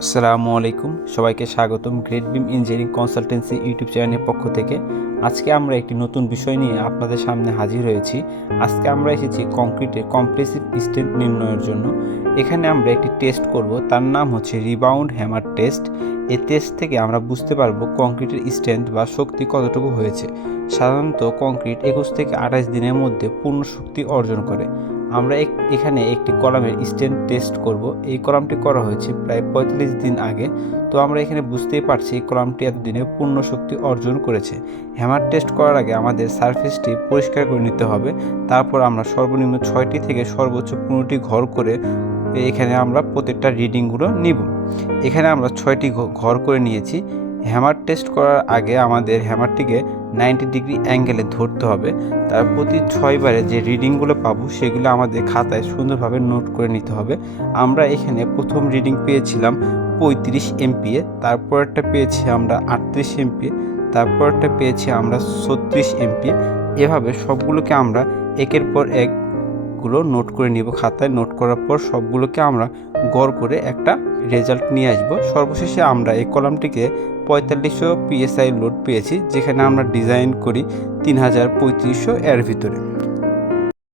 আসসালামু আলাইকুম। সবাইকে স্বাগতম great beam engineering consultancy YouTube চ্যানেলের পক্ষ থেকে। আজকে আমরা একটি নতুন বিষয় নিয়ে আপনাদের সামনে হাজির হয়েছি। আজকে আমরা এসেছি কংক্রিটের কম্প্রেসিভ স্ট্রেংথ নির্ণয়ের জন্য। এখানে আমরা একটি টেস্ট করব। তার নাম হচ্ছে রিবাউন্ড হ্যামার টেস্ট। এই টেস্ট থেকে আমরা বুঝতে পারব কংক্রিটের স্ট্রেংথ বা শক্তি কতটুকু হয়েছে। সাধারণত কংক্রিট একুশ থেকে আঠাশ দিনের মধ্যে পূর্ণ শক্তি অর্জন করে। আমরা এখানে একটি কলামের স্ট্রেন্থ টেস্ট করব। এই কলামটি করা হয়েছে প্রায় পঁয়তাল্লিশ দিন আগে। তো আমরা এখানে বুঝতেই পারছি এই কলামটি এতদিনে পূর্ণ শক্তি অর্জন করেছে। হ্যামার টেস্ট করার আগে আমাদের সারফেসটি পরিষ্কার করে নিতে হবে। তারপর আমরা সর্বনিম্ন ছয়টি থেকে সর্বোচ্চ পনেরোটি ঘর করে এখানে আমরা প্রত্যেকটা রিডিংগুলো নিব। এখানে আমরা ছয়টি ঘর করে নিয়েছি। হ্যামার টেস্ট করার আগে আমাদের হ্যামারটিকে নাইনটি ডিগ্রি অ্যাঙ্গেলে ধরতে হবে। তার প্রতি ছয়বারে যে রিডিংগুলো পাবো, সেগুলো আমাদের খাতায় সুন্দরভাবে নোট করে নিতে হবে। আমরা এখানে প্রথম রিডিং পেয়েছিলাম পঁয়ত্রিশ এমপিএ তারপরটা পেয়েছি আমরা আটত্রিশ এমপিএ তারপরটা পেয়েছি আমরা ছত্রিশ এমপিএ। এভাবে সবগুলোকে আমরা একের পর একগুলো নোট করে নিব খাতায়। নোট করার পর সবগুলোকে আমরা গড় করে একটা রেজাল্ট নিয়ে আসব। সর্বশেষে আমরা এই কলামটিকে পঁয়তাল্লিশশো পিএসআই লোড পেয়েছি, যেখানে আমরা ডিজাইন করি তিন হাজার পঁয়ত্রিশশো এর ভিতরে।